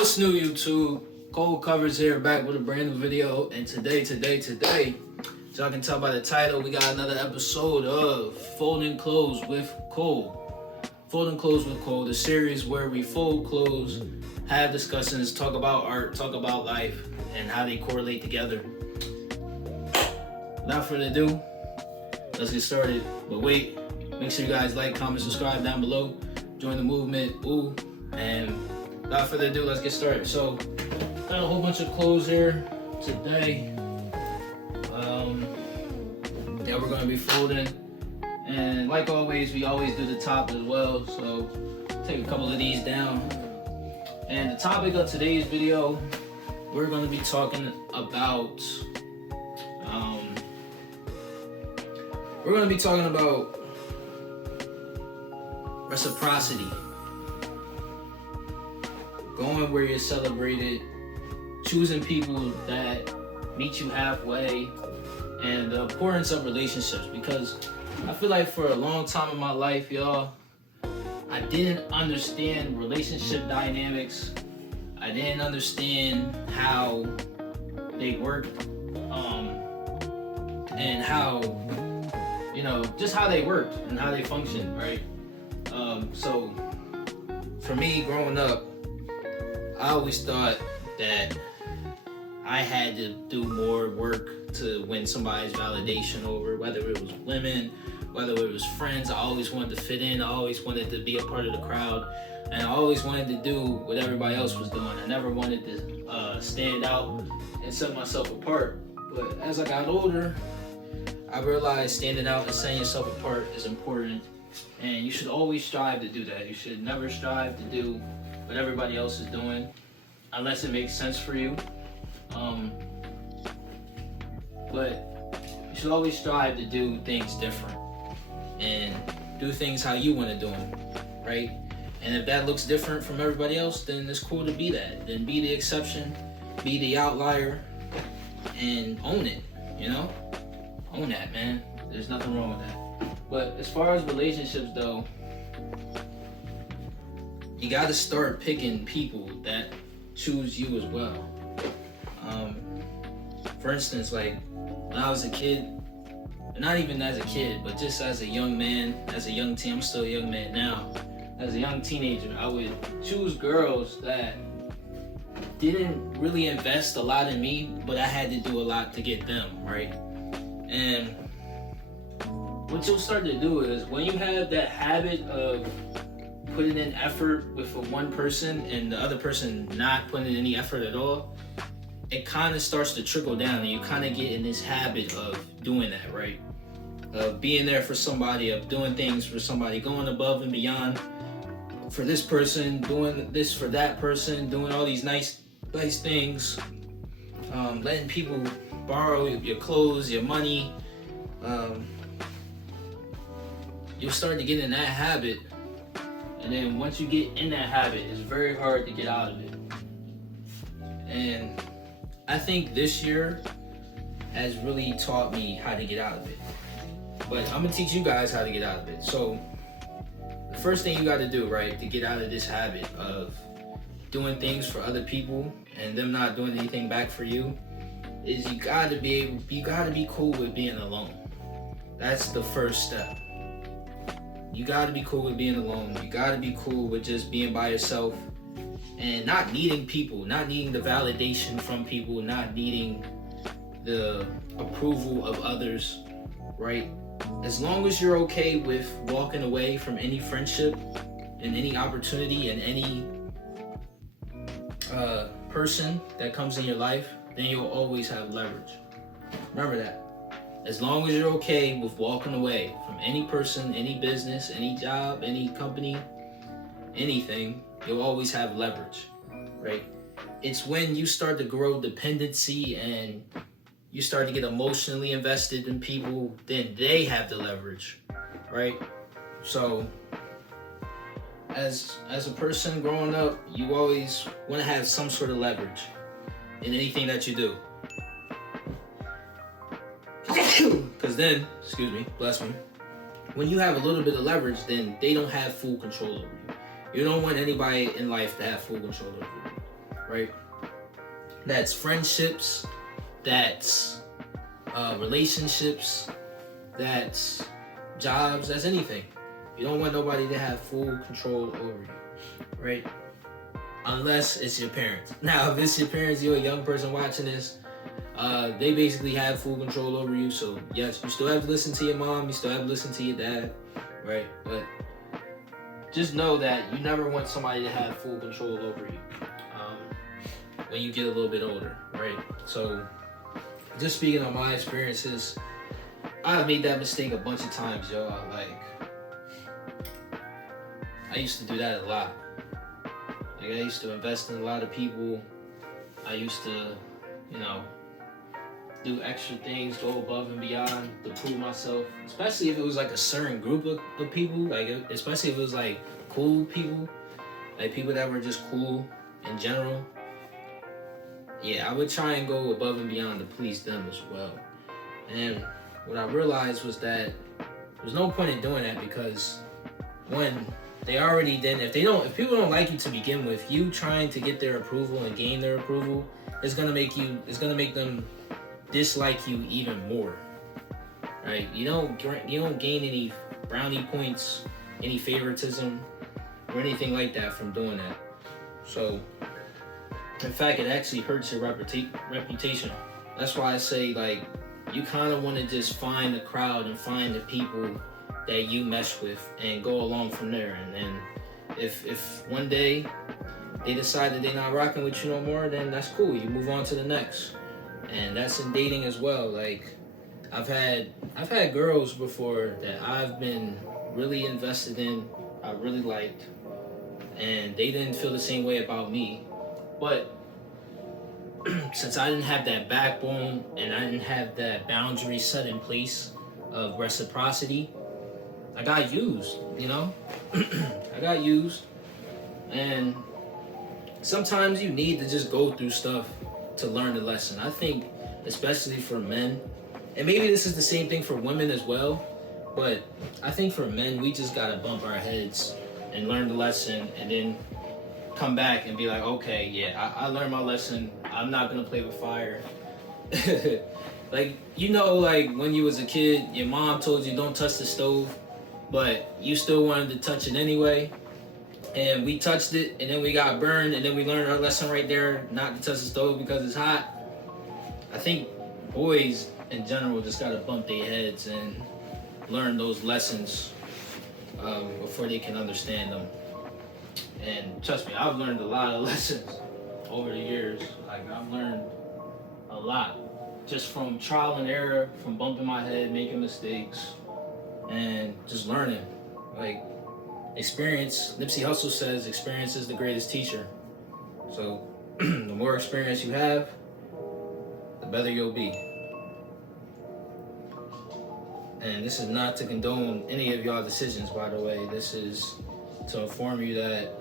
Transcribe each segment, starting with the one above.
What's new, YouTube? Cole Covers here, back with a brand new video. And today, so y'all can tell by the title, we got another episode of Folding Clothes with Cole. Folding Clothes with Cole, the series where we fold clothes, have discussions, talk about art, talk about life, and how they correlate together. Without further ado, let's get started. But wait, make sure you guys like, comment, subscribe down below. Join the movement, and without further ado, let's get started. So, got a whole bunch of clothes here today. That we're gonna be folding. And like always, we always do the top as well. So, take a couple of these down. And the topic of today's video, we're gonna be talking about, reciprocity. Going where you're celebrated, choosing people that meet you halfway, and the importance of relationships. Because I feel like for a long time in my life, y'all, I didn't understand relationship dynamics. I didn't understand how they worked, and how, just how they worked and how they functioned, right? So for me, growing up, I always thought that I had to do more work to win somebody's validation over, whether it was women, whether it was friends. I always wanted to fit in. I always wanted to be a part of the crowd. And I always wanted to do what everybody else was doing. I never wanted to stand out and set myself apart. But as I got older, I realized standing out and setting yourself apart is important. And you should always strive to do that. You should never strive to do what everybody else is doing, unless it makes sense for you. But you should always strive to do things different and do things how you want to do them, right? And if that looks different from everybody else, then it's cool to be that. Then be the exception, be the outlier, and own it, Own that, man. There's nothing wrong with that. But as far as relationships, though, you gotta start picking people that choose you as well. For instance, like when I was a kid, not even as a kid, but just as a young man, as a young teen, I'm still a young man now. As a young teenager, I would choose girls that didn't really invest a lot in me, but I had to do a lot to get them, right? And what you'll start to do is when you have that habit of putting in effort with one person and the other person not putting in any effort at all, it kind of starts to trickle down, and you kind of get in this habit of doing that, right? Of being there for somebody, of doing things for somebody, going above and beyond for this person, doing this for that person, doing all these nice things, letting people borrow your clothes, your money. You'll start to get in that habit. And then once you get in that habit, it's very hard to get out of it. And I think this year has really taught me how to get out of it. But I'm gonna teach you guys how to get out of it. So the first thing you gotta do, right, to get out of this habit of doing things for other people and them not doing anything back for you, is you gotta be cool with being alone. That's the first step. You gotta be cool with being alone. You gotta be cool with just being by yourself and not needing people, not needing the validation from people, not needing the approval of others, right? As long as you're okay with walking away from any friendship and any opportunity and any person that comes in your life, then you'll always have leverage. Remember that. As long as you're okay with walking away from any person, any business, any job, any company, anything, you'll always have leverage, right? It's when you start to grow dependency and you start to get emotionally invested in people, then they have the leverage, right? So as a person growing up, you always want to have some sort of leverage in anything that you do. Because then, bless me, when you have a little bit of leverage, then they don't have full control over you. You don't want anybody in life to have full control over you. right? That's friendships, that's relationships, that's jobs, that's anything. You don't want nobody to have full control over you, right? Unless it's your parents. Now, if it's your parents, you're a young person watching this, they basically have full control over you. So yes, you still have to listen to your mom, you still have to listen to your dad, right? But just know that you never want somebody to have full control over you when you get a little bit older, right? So just speaking on my experiences, I've made that mistake a bunch of times, yo. I used to do that a lot. Like, I used to invest in a lot of people. I used to, do extra things, go above and beyond to prove myself. Especially if it was like a certain group of people, like especially if it was like cool people, like people that were just cool in general. Yeah, I would try and go above and beyond to please them as well. And what I realized was that there's no point in doing that, because when they already didn't, if people don't like you to begin with, you trying to get their approval and gain their approval is gonna make them dislike you even more, right? You don't gain any brownie points, any favoritism, or anything like that from doing that. So, in fact, it actually hurts your reputation. That's why I say, like, you kind of want to just find the crowd and find the people that you mesh with and go along from there. And then if one day they decide that they're not rocking with you no more, then that's cool. You move on to the next. And that's in dating as well. Like, I've had girls before that I've been really invested in, I really liked, and they didn't feel the same way about me. But since I didn't have that backbone and I didn't have that boundary set in place of reciprocity, I got used, I got used. And sometimes you need to just go through stuff to learn the lesson. I think, especially for men, and maybe this is the same thing for women as well, but I think for men, we just gotta bump our heads and learn the lesson, and then come back and be like, okay, yeah, I learned my lesson. I'm not gonna play with fire. Like, like when you was a kid, your mom told you don't touch the stove, but you still wanted to touch it anyway. And we touched it, and then we got burned, and then we learned our lesson right there, not to touch the stove because it's hot. I think boys in general just gotta bump their heads and learn those lessons before they can understand them. And trust me, I've learned a lot of lessons over the years. Like, I've learned a lot just from trial and error, from bumping my head, making mistakes, and just learning. Like, experience, Nipsey Hussle says, experience is the greatest teacher. So the more experience you have, the better you'll be. And this is not to condone any of y'all decisions, by the way. This is to inform you that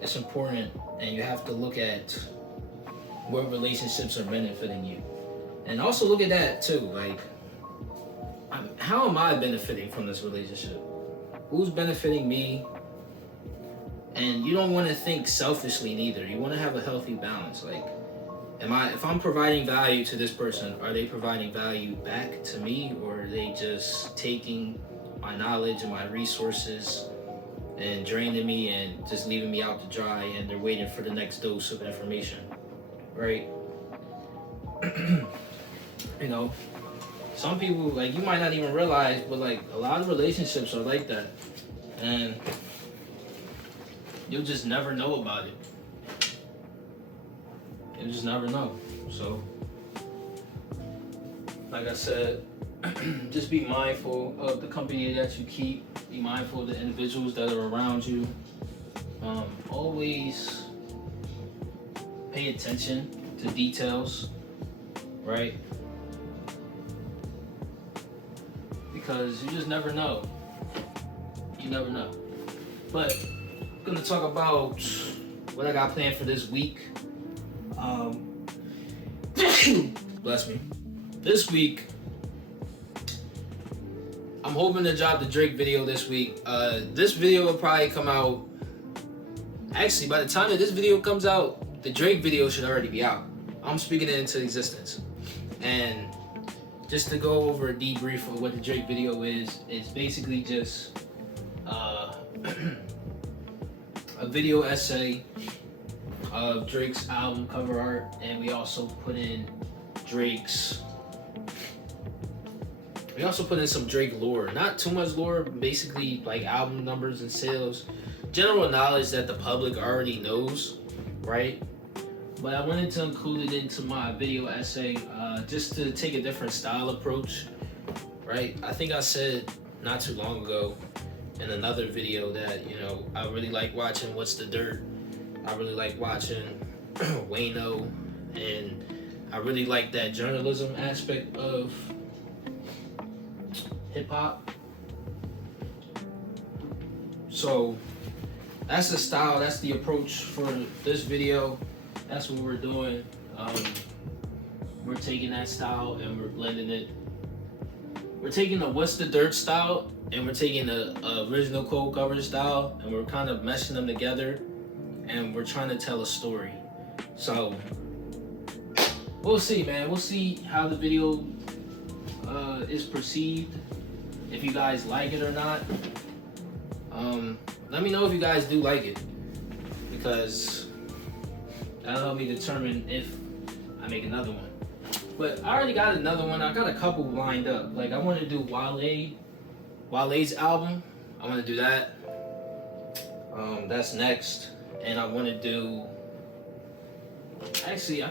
it's important, and you have to look at what relationships are benefiting you. And also look at that too, like, how am I benefiting from this relationship? Who's benefiting me? And you don't want to think selfishly neither. You want to have a healthy balance. Like, if I'm providing value to this person, are they providing value back to me, or are they just taking my knowledge and my resources and draining me and just leaving me out to dry, and they're waiting for the next dose of information, right? Some people, like, you might not even realize, but like, a lot of relationships are like that, and you'll just never know about it. You'll just never know. So, like I said, just be mindful of the company that you keep. Be mindful of the individuals that are around you. Always pay attention to details, right? Because you just never know. You never know. But I'm gonna talk about what I got planned for this week. Bless me. This week, I'm hoping to drop the Drake video this week. This video will probably come out Actually, by the time that this video comes out, the Drake video should already be out. I'm speaking it into existence. And just to go over a debrief of what the Drake video is, it's basically just a video essay of Drake's album cover art, and we also put in some Drake lore. Not too much lore, basically like album numbers and sales. General knowledge that the public already knows, right? But I wanted to include it into my video essay just to take a different style approach, right? I think I said not too long ago in another video that, you know, I really like watching What's the Dirt. I really like watching Wayno, and I really like that journalism aspect of hip hop. So that's the style, that's the approach for this video. That's what we're doing. We're taking that style and we're blending it. We're taking the What's the Dirt style and we're taking the original Cold Cover style, and we're kind of meshing them together, and we're trying to tell a story. So we'll see, man. We'll see how the video is perceived, if you guys like it or not. Let me know if you guys do like it, because that'll help me determine if I make another one. But I already got another one. I got a couple lined up. Like, I want to do Wale's album. I want to do that. That's next. And I want to do... Actually, I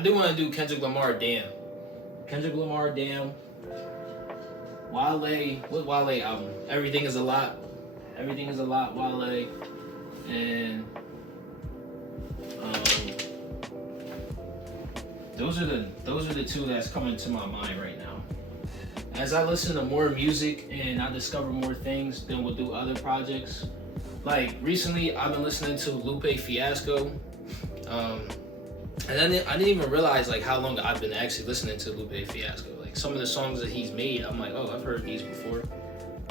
do want to do Kendrick Lamar, Damn. Kendrick Lamar, Damn. Wale, what Wale album? Everything is a Lot. Everything is a Lot, Wale. And those are the two that's coming to my mind right now. As I listen to more music and I discover more things, then we'll do other projects. Like recently, I've been listening to Lupe Fiasco, and I didn't even realize like how long I've been actually listening to Lupe Fiasco. Like some of the songs that he's made, I'm like, oh, I've heard these before.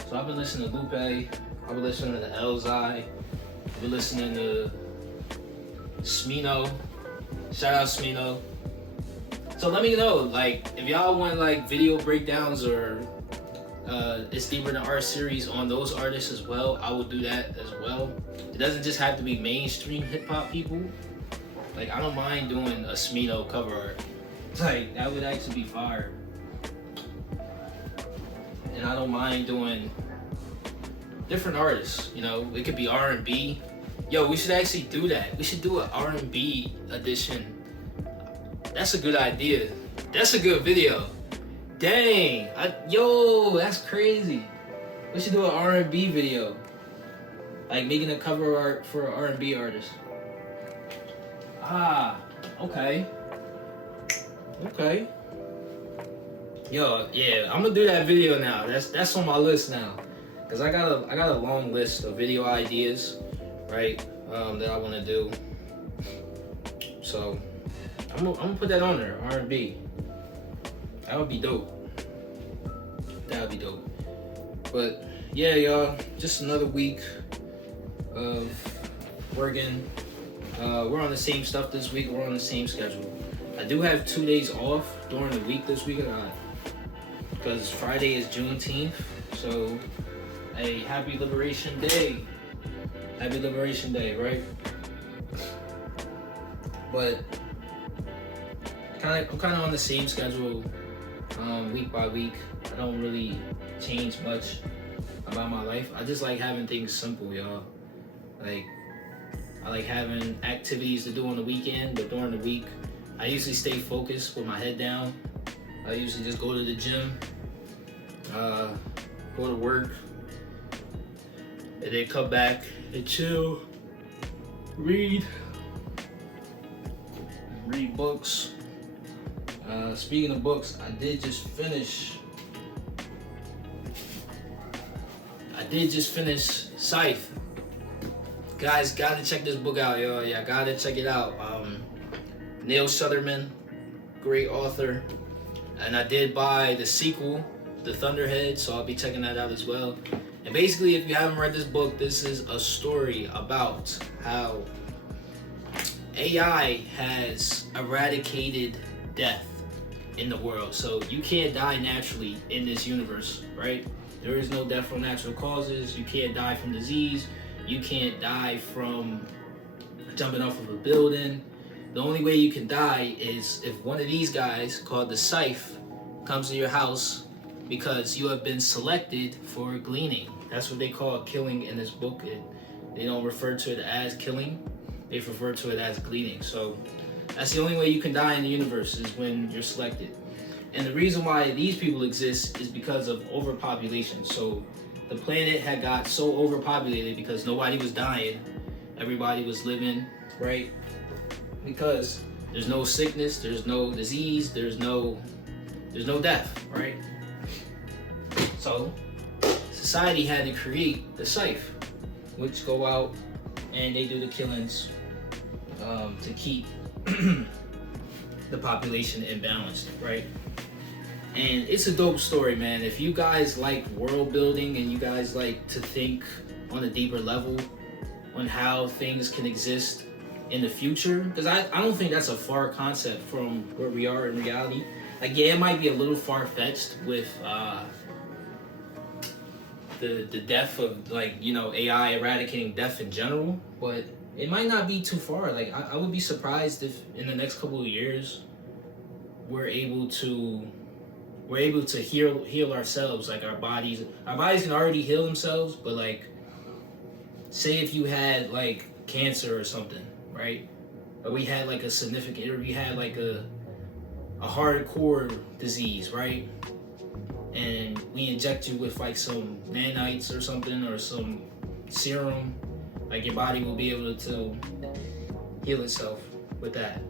So I've been listening to Lupe. I've been listening to Elzai. I've been listening to Smino. Shout out Smino. So let me know, like, if y'all want like video breakdowns or it's deeper than art series on those artists as well, I will do that as well. It doesn't just have to be mainstream hip hop people. Like, I don't mind doing a Smino cover art. Like, that would actually be fire. And I don't mind doing different artists, you know, it could be R&B. Yo, we should actually do that. We should do an R&B edition. That's a good idea. That's a good video. Dang, yo, that's crazy. We should do an R&B video. Like making a cover art for an R&B artist. Ah, okay. Okay. Yo, yeah, I'm gonna do that video now. That's on my list now. Cause I got a long list of video ideas, right? That I wanna do. So I'm gonna put that on there, R&B. That would be dope. That would be dope. But yeah, y'all, just another week of working. We're on the same stuff this week. We're on the same schedule. I do have 2 days off during the week this week. Because Friday is Juneteenth. So, hey, happy Liberation Day. Happy Liberation Day, right? But I'm kind of on the same schedule week by week. I don't really change much about my life. I just like having things simple, y'all. Like, I like having activities to do on the weekend, but during the week, I usually stay focused with my head down. I usually just go to the gym, go to work, and then come back and chill, read books. Speaking of books, I did just finish Scythe. Guys, gotta check this book out, yo. Yeah, gotta check it out. Neil Sutherman, great author. And I did buy the sequel, The Thunderhead, so I'll be checking that out as well. And basically, if you haven't read this book, this is a story about how AI has eradicated death in the world. So you can't die naturally in this universe, right? There is no death from natural causes. You can't die from disease. You can't die from jumping off of a building. The only way you can die is if one of these guys called the Scythe comes to your house because you have been selected for gleaning. That's what they call killing in this book. They don't refer to it as killing. They refer to it as gleaning. So that's the only way you can die in the universe, is when you're selected. And the reason why these people exist is because of overpopulation. So the planet had got so overpopulated because nobody was dying. Everybody was living, right? Because there's no sickness, there's no disease, there's no death, right? So society had to create the Scythe, which go out and they do the killings to keep the population imbalanced, right? And it's a dope story, man. If you guys like world building and you guys like to think on a deeper level on how things can exist in the future, because I don't think that's a far concept from where we are in reality. Like, yeah, it might be a little far-fetched with the death of, like, you know, AI eradicating death in general, but it might not be too far. Like, I would be surprised if in the next couple of years we're able to heal ourselves. Like, our bodies can already heal themselves, but like, say if you had like cancer or something, right? Or we had like a hardcore disease, right? And we inject you with like some nanites or something, or some serum, like your body will be able to heal itself with that.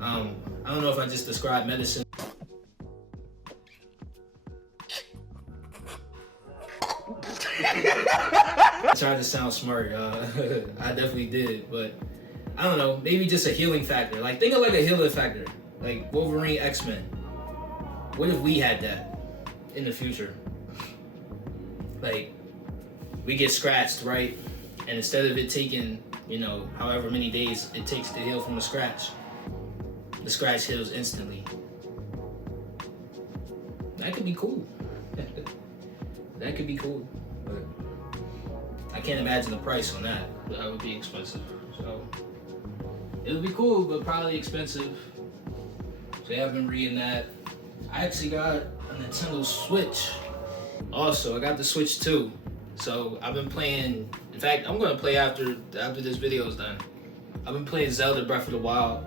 I don't know if I just described medicine. I tried to sound smart. I definitely did, but I don't know. Maybe just a healing factor. Like, think of like a healing factor, like Wolverine, X-Men. What if we had that in the future? Like, we get scratched, right? And instead of it taking, you know, however many days it takes to heal from a scratch, the scratch heals instantly. That could be cool. That could be cool. But I can't imagine the price on that. That would be expensive. So it would be cool, but probably expensive. So yeah, I've been reading that. I actually got a Nintendo Switch. Also, I got the Switch 2. So I've been playing. In fact, I'm gonna play after this video is done. I've been playing Zelda Breath of the Wild.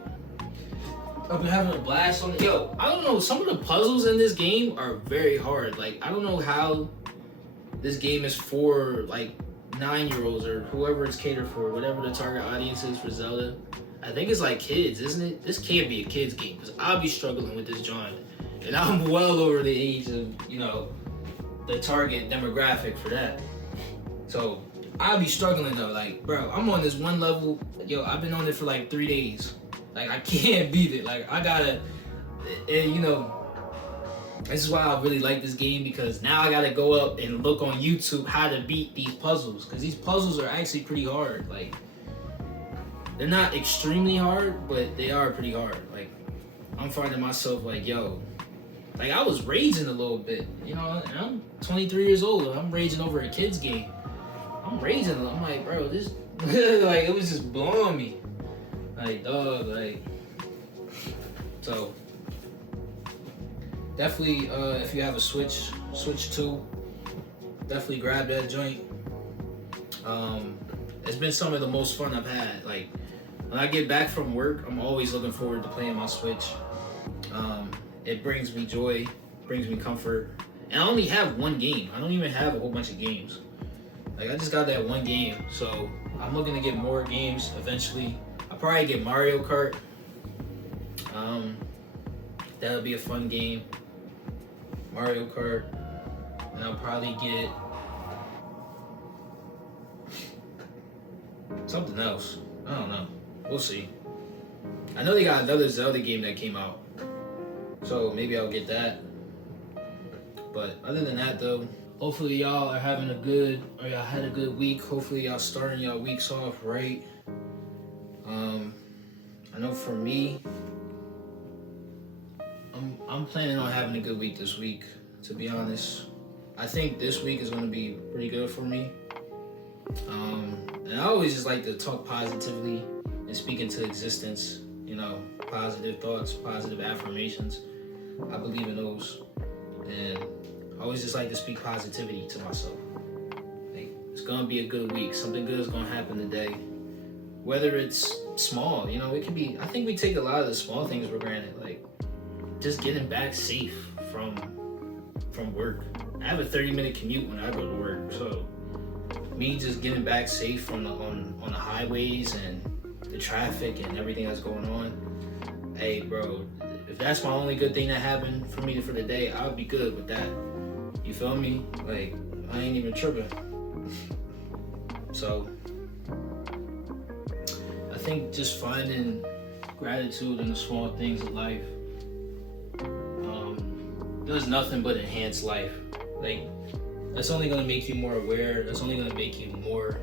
I've been having a blast on it. Yo, I don't know, some of the puzzles in this game are very hard. Like, I don't know how this game is for like 9-year-olds or whoever it's catered for, whatever the target audience is for Zelda. I think it's like kids, isn't it? This can't be a kid's game, because I'll be struggling with this genre. And I'm well over the age of, you know, the target demographic for that. So I'll be struggling though. Like, bro, I'm on this one level. Yo, I've been on it for like 3 days. Like, I can't beat it. Like, I gotta, and you know, this is why I really like this game, because now I gotta go up and look on YouTube how to beat these puzzles, because these puzzles are actually pretty hard. Like, they're not extremely hard, but they are pretty hard. Like, I'm finding myself like, yo, like, I was raging a little bit, you know, and I'm 23 years old, and I'm raging over a kid's game. I'm raging, I'm like, bro, this, like, it was just blowing me. Like, dog, like, so, definitely, if you have a Switch 2, definitely grab that joint. It's been some of the most fun I've had. Like, when I get back from work, I'm always looking forward to playing my Switch. It brings me joy, brings me comfort. And I only have one game. I don't even have a whole bunch of games. Like, I just got that one game. So I'm looking to get more games eventually. I'll probably get Mario Kart. That would be a fun game. Mario Kart. And I'll probably get something else. I don't know. We'll see. I know they got another Zelda game that came out, so maybe I'll get that. But other than that, though, Hopefully y'all are having a good, or y'all had a good week. Hopefully y'all starting y'all weeks off right. I know for me, I'm planning on having a good week this week, to be honest. I think this week is going to be pretty good for me. And I always just like to talk positively and speak into existence, you know, positive thoughts, positive affirmations. I believe in those. And I always just like to speak positivity to myself. Like, it's going to be a good week. Something good is going to happen today. Whether it's small, you know, it can be, I think we take a lot of the small things for granted. Like, just getting back safe from work. I have a 30-minute commute when I go to work, so me just getting back safe from on the highways and the traffic and everything that's going on. Hey, bro, if that's my only good thing that happened for me for the day, I'll be good with that. You feel me? Like, I ain't even tripping. So I think just finding gratitude in the small things of life does nothing but enhance life. Like, that's only going to make you more aware. That's only going to make you more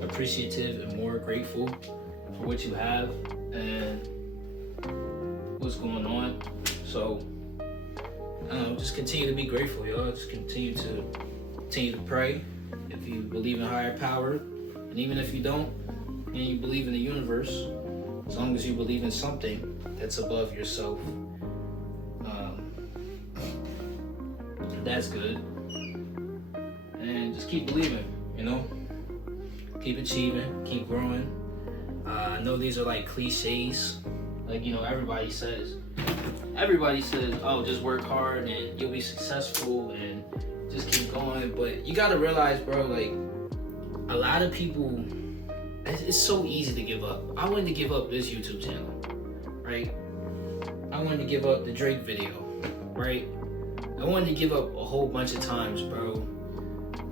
appreciative and more grateful for what you have and what's going on. So just continue to be grateful, y'all. Just continue to pray. If you believe in higher power, and even if you don't, and you believe in the universe, as long as you believe in something that's above yourself, that's good. And just keep believing, you know? Keep achieving, keep growing. I know these are like cliches. Like, you know, everybody says, oh, just work hard and you'll be successful and just keep going. But you gotta realize, bro, like, a lot of people, it's so easy to give up. I wanted to give up this YouTube channel, right? I wanted to give up the Drake video, right? I wanted to give up a whole bunch of times, bro.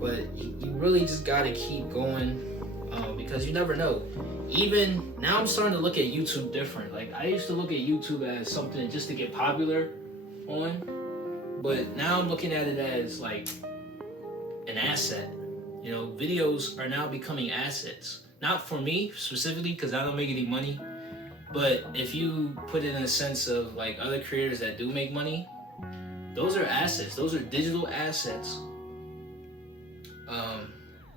But you really just gotta keep going, because you never know. Even now, I'm starting to look at YouTube different. Like, I used to look at YouTube as something just to get popular on, but now I'm looking at it as like an asset. You know, videos are now becoming assets. Not for me specifically, because I don't make any money, but if you put it in a sense of like other creators that do make money, those are assets. Those are digital assets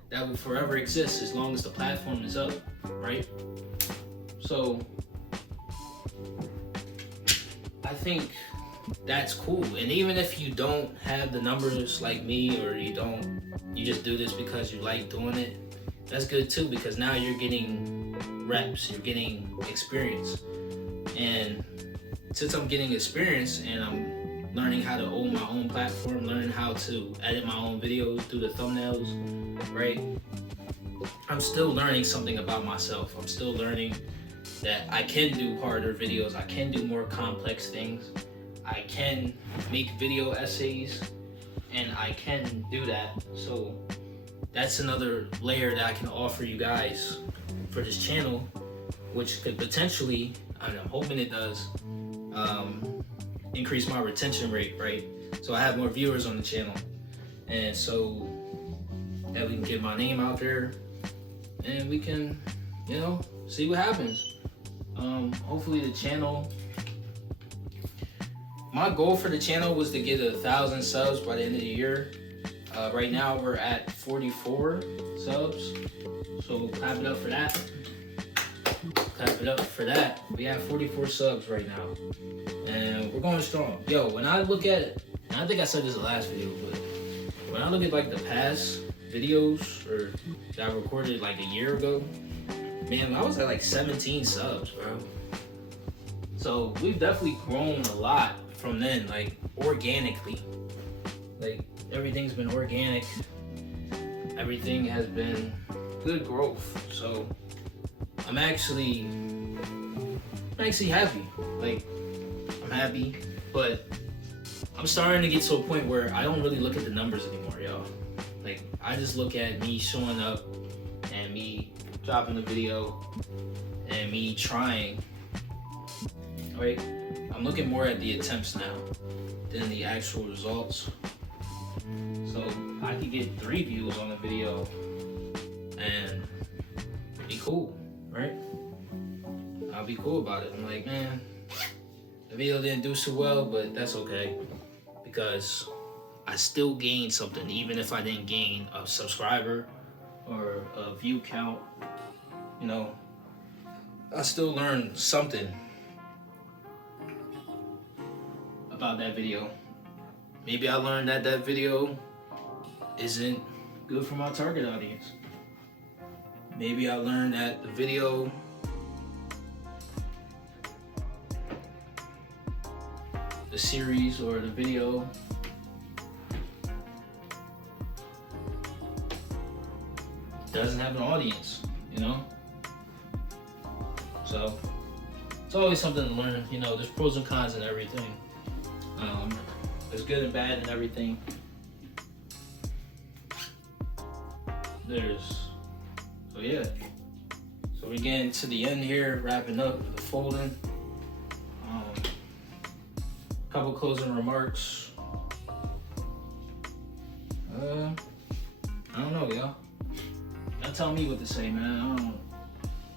that will forever exist as long as the platform is up, right? So I think that's cool. And even if you don't have the numbers like me, or you just do this because you like doing it, that's good too, because now you're getting reps, you're getting experience. And since I'm getting experience and I'm learning how to own my own platform, learning how to edit my own videos, do the thumbnails, right? I'm still learning something about myself. I'm still learning that I can do harder videos. I can do more complex things. I can make video essays, and I can do that. So that's another layer that I can offer you guys for this channel, which could potentially, I'm hoping it does, increase my retention rate, right? So I have more viewers on the channel, and so that we can get my name out there, and we can, you know, see what happens. Hopefully the channel, my goal for the channel was to get 1,000 subs by the end of the year. Right now we're at 44 subs, so clap it up for that. Clap it up for that. We have 44 subs right now, and we're going strong. Yo, when I look at, and I think I said this in the last video, but when I look at like the past videos or that I recorded like a year ago, man, I was at like 17 subs, bro. So we've definitely grown a lot from then, like organically. Like, everything's been organic. Everything has been good growth. So I'm actually happy. Like, I'm happy, but I'm starting to get to a point where I don't really look at the numbers anymore, y'all. Like, I just look at me showing up and me dropping a video and me trying, right? I'm looking more at the attempts now than the actual results. So I could get 3 views on the video and be cool, right? I'll be cool about it. I'm like, man, the video didn't do so well, but that's okay, because I still gained something, even if I didn't gain a subscriber or a view count. You know, I still learned something about that video. Maybe I learned that that video isn't good for my target audience. Maybe I learned that the video the series or the video doesn't have an audience, you know? So it's always something to learn. You know, there's pros and cons in everything. There's good and bad in everything. So yeah. So we're getting to the end here, wrapping up the folding. Couple closing remarks. I don't know, y'all. Y'all tell me what to say, man.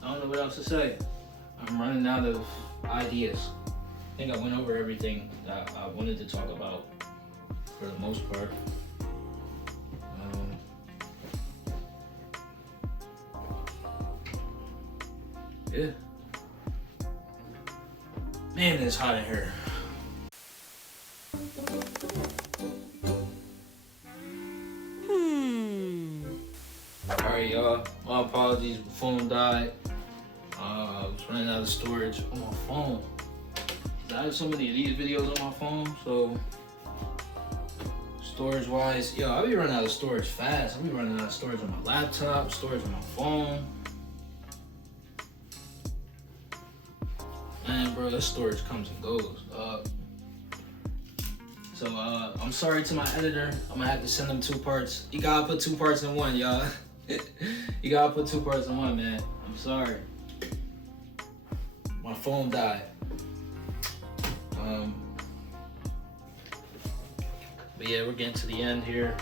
I don't know what else to say. I'm running out of ideas. I think I went over everything that I wanted to talk about for the most part. Yeah. Man, it's hot in here. Alright, y'all. My apologies. My phone died. I was running out of storage on my phone. I have so many of these videos on my phone, so storage wise, yo, I'll be running out of storage fast. I'll be running out of storage on my laptop, storage on my phone. Man, bro, that storage comes and goes. So I'm sorry to my editor. I'm gonna have to send him 2 parts. You gotta put 2 parts in one, y'all. You gotta put 2 parts in one, man. I'm sorry. My phone died. But yeah, we're getting to the end here.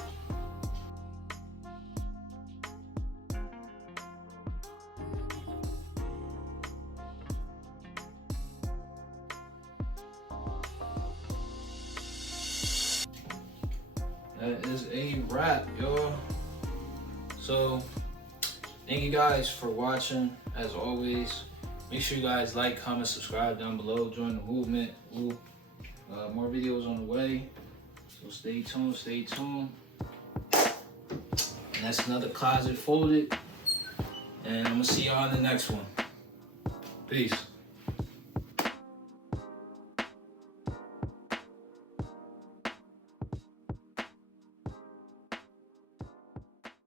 That is a wrap, y'all. So, thank you guys for watching, as always. Make sure you guys like, comment, subscribe down below. Join the movement. More videos on the way. So stay tuned, stay tuned. And that's another closet folded. And I'm gonna see y'all in the next one. Peace.